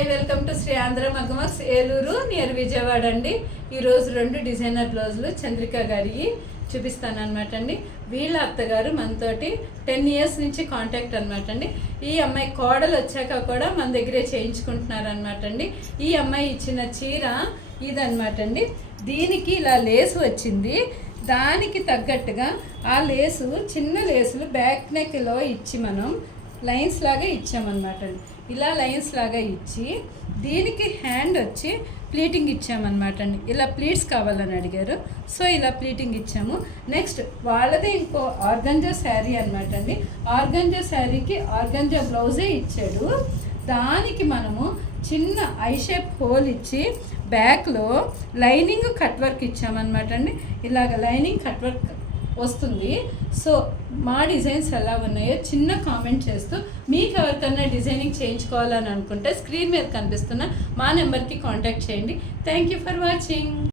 Hi welcome to Shri Andhra మగ్గమక్స్ Eluru near Vijayawada అండి. ఈరోజు 2 డిజైనర్ బ్లౌజులు చంద్రిక గారి చూపిస్తాను అనమాట అండి. వీళ్ళ అత్తగారు మనతోటి 10 ఇయర్స్ నుంచి కాంటాక్ట్ అనమాట అండి. ఈ అమ్మాయి కోడలు వచ్చాక కూడా మన దగ్గరే చేయించుకుంటున్నారు అనమాట అండి. ఈ అమ్మాయి ఇచ్చిన చీర ఇదనమాట అండి. దీనికి ఇలా లేసు వచ్చింది. దానికి తగ్గట్టుగా ఆ లేసు చిన్న లేసులు బ్యాక్ నెక్లో ఇచ్చి మనం లైన్స్ లాగా ఇచ్చామన్నమాట అండి. ఇలా లైన్స్ లాగా ఇచ్చి దీనికి హ్యాండ్ వచ్చి ప్లీటింగ్ ఇచ్చామన్నమాట అండి. ఇలా ప్లీట్స్ కావాలని అడిగారు, సో ఇలా ప్లీటింగ్ ఇచ్చాము. నెక్స్ట్ వాళ్ళదే ఇంకో ఆర్గంజా శారీ అనమాట అండి. ఆర్గంజా శారీకి ఆర్గంజా బ్లౌజే ఇచ్చాడు. దానికి మనము చిన్న ఐ షేప్ హోల్ ఇచ్చి బ్యాక్లో లైనింగ్ కట్ వర్క్ ఇచ్చామన్నమాట అండి. ఇలాగ లైనింగ్ కట్ వర్క్ వస్తుంది. సో మా డిజైన్స్ ఎలా ఉన్నాయో చిన్న కామెంట్ చేస్తూ మీకు ఎవరికన్నా డిజైనింగ్ చేయించుకోవాలని అనుకుంటే స్క్రీన్ మీద కనిపిస్తున్న మా నెంబర్కి కాంటాక్ట్ చేయండి. Thank you for watching.